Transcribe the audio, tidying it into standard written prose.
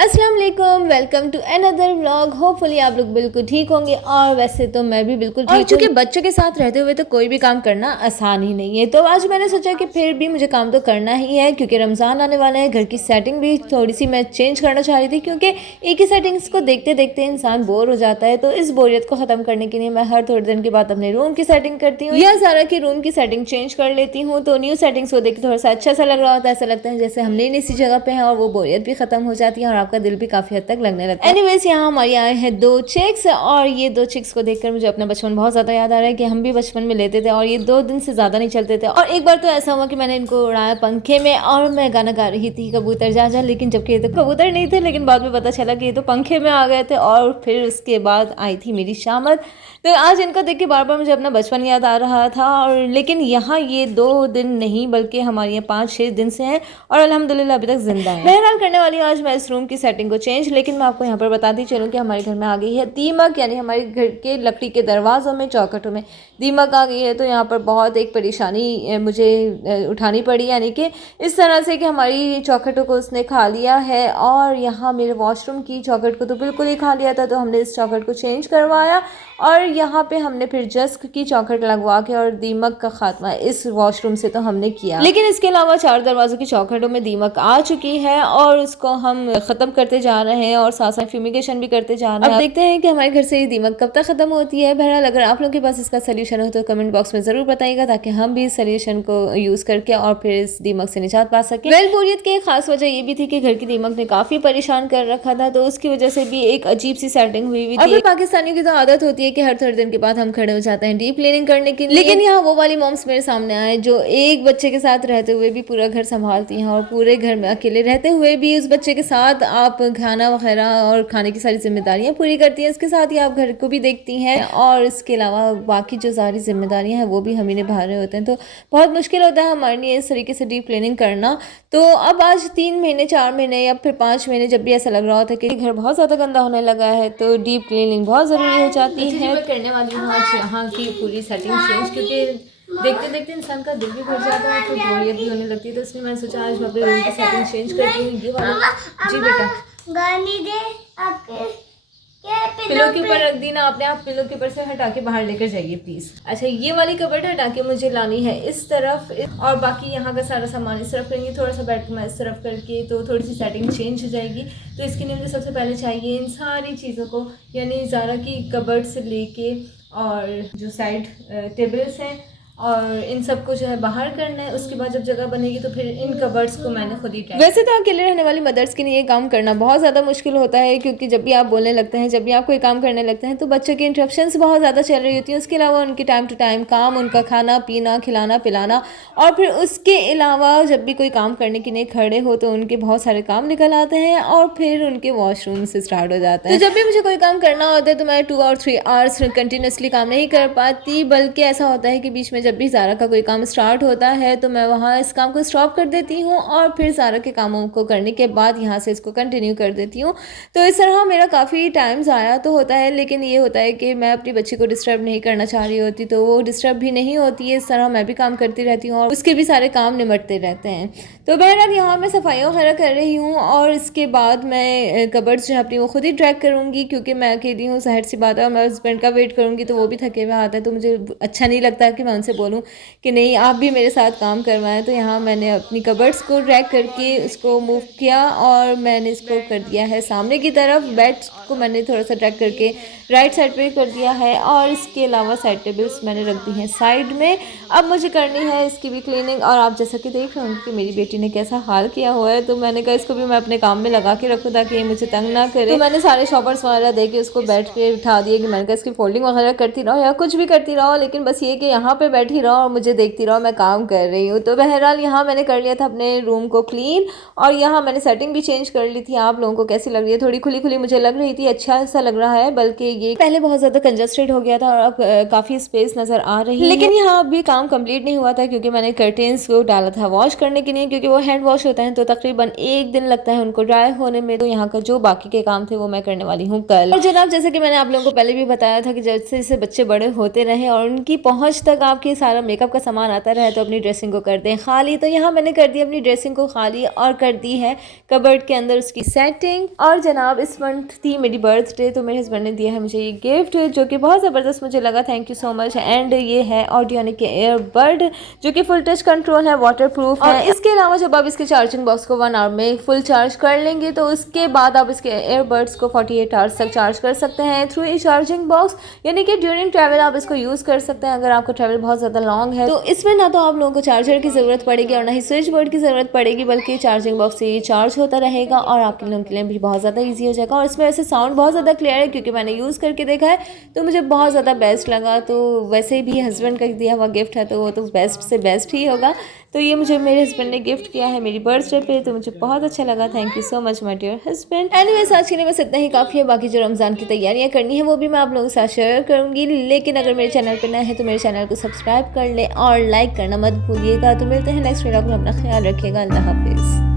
अस्सलाम वालेकुम, welcome to another vlog. Hopefully आप लोग बिल्कुल ठीक होंगे और वैसे तो मैं भी बिल्कुल ठीक हूँ। चूँकि बच्चों के साथ रहते हुए तो कोई भी काम करना आसान ही नहीं है, तो आज मैंने सोचा कि फिर भी मुझे काम तो करना ही है क्योंकि रमज़ान आने वाला है। घर की सेटिंग भी थोड़ी सी मैं चेंज करना चाह रही थी क्योंकि एक ही सेटिंग्स को देखते देखते इंसान बोर हो जाता है। तो इस बोरियत को ख़त्म करने के लिए मैं हर थोड़े दिन के बाद अपने रूम की सेटिंग करती हूँ या ज़ारा की रूम की सेटिंग चेंज कर लेती हूँ। तो न्यू सेटिंग्स को देख के थोड़ा सा अच्छा सा लग रहा होता है, ऐसा लगता है जैसे हम नई सी जगह पे हैं और वो बोरियत भी ख़त्म हो जाती है और आपका दिल भी काफ़ी तक लगने लगता है। एनीवेज, यहाँ हमारी आए हैं 2 चिक्स और ये 2 चिक्स को देखकर मुझे अपना बचपन बहुत ज़्यादा याद आ रहा है कि हम भी बचपन में लेते थे और ये 2 दिन से ज़्यादा नहीं चलते थे। और एक बार तो ऐसा हुआ कि मैंने इनको उड़ाया पंखे में और मैं गाना गा रही थी कबूतर जा जा, लेकिन जबकि ये तो कबूतर नहीं थे, लेकिन बाद में पता चला कि ये तो पंखे में आ गए थे। और फिर उसके बाद आई थी मेरी शामत। तो आज इनको देख के बार बार मुझे अपना बचपन याद आ रहा था। और लेकिन यहाँ ये 2 दिन नहीं बल्कि हमारे यहाँ 5-6 दिन से हैं और अल्हम्दुलिल्लाह अभी तक जिंदा है। बहरहाल करने वाली हूँ आज मैं इस रूम की सेटिंग को चेंज, लेकिन मैं आपको यहाँ पर बताती चलूँ कि हमारे घर में आ गई है दीमक, यानी हमारे घर के लकड़ी के दरवाज़ों में चौखटों में दीमक आ गई है। तो यहाँ पर बहुत एक परेशानी मुझे उठानी पड़ी, यानी कि इस तरह से कि हमारी चौखटों को उसने खा लिया है और यहाँ मेरे वॉशरूम की चौखट को तो बिल्कुल ही खा लिया था। तो हमने इस चौखट को चेंज करवाया और यहाँ पे हमने फिर जस्क की चौखट लगवा के और दीमक का खात्मा इस वॉशरूम से तो हमने किया। लेकिन इसके अलावा 4 दरवाज़ों की चौखटों में दीमक आ चुकी है और उसको हम ख़त्म करते जा रहे हैं और साथ साथ फ्यूमिगेशन भी करते जा रहे हैं। अब देखते हैं कि हमारे घर से ये दीमक कब तक ख़त्म होती है। बहरहाल अगर आप लोगों के पास इसका सोल्यूशन हो तो कमेंट बॉक्स में ज़रूर बताइएगा ताकि हम भी इस सोल्यूशन को यूज़ करके और फिर इस दीमक से निजात पा सकें। बोरियत की एक खास वजह ये भी थी कि घर की दीमक ने काफ़ी परेशान कर रखा था, तो उसकी वजह से भी एक अजीब सी सेटिंग हुई थी। और पाकिस्तानियों की तो आदत होती है कि हर थोड़े दिन के बाद हम खड़े हो जाते हैं डीप क्लीनिंग करने के लिए। लेकिन यहाँ वो वाली मॉम्स मेरे सामने आए जो एक बच्चे के साथ रहते हुए भी पूरा घर संभालती हैं और पूरे घर में अकेले रहते हुए भी उस बच्चे के साथ आप खाना वगैरह और खाने की सारी जिम्मेदारियां पूरी करती हैं। इसके साथ ही आप घर को भी देखती हैं और इसके अलावा बाकी जो सारी जिम्मेदारियां हैं वो भी हम ही निभा रहे होते हैं। तो बहुत मुश्किल होता है हमारे लिए इस तरीके से डीप क्लीनिंग करना। तो अब आज 3 महीने 4 महीने या फिर 5 महीने जब भी ऐसा लग रहा होता है कि घर बहुत ज़्यादा गंदा होने लगा है तो डीप क्लीनिंग बहुत ज़रूरी हो जाती है। मैं करने वाली हूँ आज यहाँ की पूरी सेटिंग चेंज, क्योंकि देखते देखते इंसान का दिल भी भर जाता है तो बोरियत भी होने लगती है। तो इसलिए मैंने सोचा आज मैं अपने रूम की सेटिंग चेंज करती हूँ। ये वाला जी बेटा गानी दे आपके पिलो के ऊपर रख दी ना आपने, आप पिलो के ऊपर से हटा के बाहर लेकर जाइए प्लीज। अच्छा, ये वाली कबर्ड हटा के मुझे लानी है इस तरफ और बाकी यहाँ का सारा सामान इस तरफ करेंगे। थोड़ा सा बेड को मैं इस तरफ करके तो थोड़ी सी सेटिंग चेंज हो जाएगी। तो इसके लिए मुझे सबसे पहले चाहिए इन सारी चीज़ों को, यानी ज़ारा की कबर्ड से लेके और जो साइड टेबल्स हैं और इन सबको जो है बाहर करना है। उसके बाद जब जगह बनेगी तो फिर इन कबर्ड्स को मैंने खुद ही ट्राई। वैसे तो अकेले रहने वाली मदर्स के लिए ये काम करना बहुत ज़्यादा मुश्किल होता है क्योंकि जब भी आप बोलने लगते हैं, जब भी आप कोई काम करने लगते हैं तो बच्चों की इंटरप्शंस बहुत ज़्यादा चल रही होती हैं। उसके अलावा उनके टाइम टू टाइम काम, उनका खाना पीना, खिलाना पिलाना, और फिर उसके अलावा जब भी कोई काम करने के लिए खड़े हो तो उनके बहुत सारे काम निकल आते हैं और फिर उनके वॉशरूम से स्टार्ट हो जाता है। तो जब भी मुझे कोई काम करना होता है तो मैं 2 और 3 आवर्स कंटिन्यूसली काम नहीं कर पाती, बल्कि ऐसा होता है कि बीच में जब भी ज़ारा का कोई काम स्टार्ट होता है तो मैं वहाँ इस काम को स्टॉप कर देती हूँ और फिर ज़ारा के कामों को करने के बाद यहाँ से इसको कंटिन्यू कर देती हूँ। तो इस तरह मेरा काफ़ी टाइम ज़ाया तो होता है, लेकिन ये होता है कि मैं अपनी बच्ची को डिस्टर्ब नहीं करना चाह रही होती तो वो डिस्टर्ब भी नहीं होती है। इस तरह मैं भी काम करती रहती हूँ और उसके भी सारे काम निमटते रहते हैं। तो बहरहाल यहाँ मैं सफाई वगैरह कर रही हूँ और इसके बाद मैं कबर्ड्स जो है अपनी वो खुद ही ट्रैक करूँगी क्योंकि मैं अकेली हूँ, ज़ाहिर सी बात है। और मैं हस्बैंड का वेट करूँगी तो वो भी थके हुए आता है तो मुझे अच्छा नहीं लगता कि मैं उनसे बोलूँ कि नहीं आप भी मेरे साथ काम करवाएं। तो यहाँ मैंने अपनी कबर्ड्स को ड्रैग करके उसको मूव किया और मैंने इसको कर दिया है सामने की तरफ। बेड को मैंने थोड़ा सा ड्रैग करके राइट साइड पे कर दिया है और इसके अलावा साइड टेबल्स मैंने रख दी हैं साइड में। अब मुझे करनी है इसकी भी क्लीनिंग और आप जैसा कि देख रहे होंगे कि मेरी बेटी ने कैसा हाल किया हुआ है। तो मैंने कहा इसको भी मैं अपने काम में लगा के रखूँ ताकि ये मुझे तंग ना करे। तो मैंने सारे शॉपर्स वगैरह दे के उसको बेड पे उठा दिए कि मैंने कहा इसकी फोल्डिंग वगैरह करती रहो या कुछ भी करती रहो, लेकिन बस ये कि यहाँ पे बैठी रहो और मुझे देखती रहो मैं काम कर रही हूँ। तो बहरहाल यहाँ मैंने कर लिया था अपने रूम को क्लीन और यहाँ मैंने सेटिंग भी चेंज कर ली थी। आप लोगों को कैसी लग रही है? थोड़ी खुली खुली मुझे लग रही थी, अच्छा सा लग रहा है, बल्कि ये पहले बहुत ज़्यादा कंजस्टेड हो गया था और अब काफ़ी स्पेस नज़र आ रही है। लेकिन यहाँ अभी काम कंप्लीट नहीं हुआ था क्योंकि मैंने कर्टेन्स को डाला था वॉश करने के लिए, क्योंकि वो हैंड वॉश होते हैं तो तकरीबन 1 दिन लगता है उनको ड्राई होने में। तो यहाँ का जो बाकी के काम थे वो मैं करने वाली हूँ कल। और जनाब, जैसे कि मैंने आप लोगों को पहले भी बताया था कि जैसे जैसे बच्चे बड़े होते रहे और उनकी पहुँच तक आपकी बाकी सारा मेकअप का सामान आता रहे तो अपनी ड्रेसिंग को कर दें खाली। तो यहाँ मैंने कर दी अपनी ड्रेसिंग को खाली और कर दी है कबर्ड के अंदर उसकी सेटिंग। और जनाब इस मंथ थी मेरी बर्थडे, तो मेरे हस्बैंड ने दिया है मुझे ये गिफ्ट जो कि बहुत ज़बरदस्त मुझे लगा, thank you so much. And ये है ऑडियोनिक के एयरबड जो कि फुल टच कंट्रोल है, वाटर प्रूफ है। इसके अलावा जब आप इसके चार्जिंग बॉक्स को 1 आवर में फुल चार्ज कर लेंगे तो उसके बाद आप इसके एयरबड्स को 48 आवर्स तक चार्ज कर सकते हैं थ्रू ए चार्जिंग बॉक्स, यानी कि ड्यूरिंग ट्रैवल आप इसको यूज़ कर सकते हैं। अगर आपका ट्रैवल बहुत ज़्यादा लॉन्ग है तो इसमें ना तो आप लोगों को चार्जर की ज़रूरत पड़ेगी और ना ही स्विच बोर्ड की ज़रूरत पड़ेगी, बल्कि चार्जिंग बॉक्स से ये चार्ज होता रहेगा और आपके लोगों के लिए भी बहुत ज़्यादा ईजी हो जाएगा। और इसमें वैसे साउंड बहुत ज़्यादा क्लियर है क्योंकि मैंने यूज़ करके देखा है तो मुझे बहुत ज़्यादा बेस्ट लगा। तो वैसे भी हस्बैंड का दिया हुआ गिफ्ट है तो वो तो बेस्ट से बेस्ट ही होगा। तो ये मुझे मेरे हस्बैंड ने गिफ्ट किया है मेरी बर्थडे पे, तो मुझे बहुत अच्छा लगा। Thank you so much my dear husband. Anyways आज के लिए बस इतना ही काफ़ी है, बाकी जो रमज़ान की तैयारियां करनी है वो भी मैं आप लोगों के साथ शेयर करूँगी। लेकिन अगर मेरे चैनल पर नए हैं तो मेरे चैनल को सब्सक्राइब कर ले और लाइक करना मत भूलिएगा। तो मिलते हैं नेक्स्ट व्लॉग में, अपना ख्याल रखिएगा। अल्लाह हाफिज़।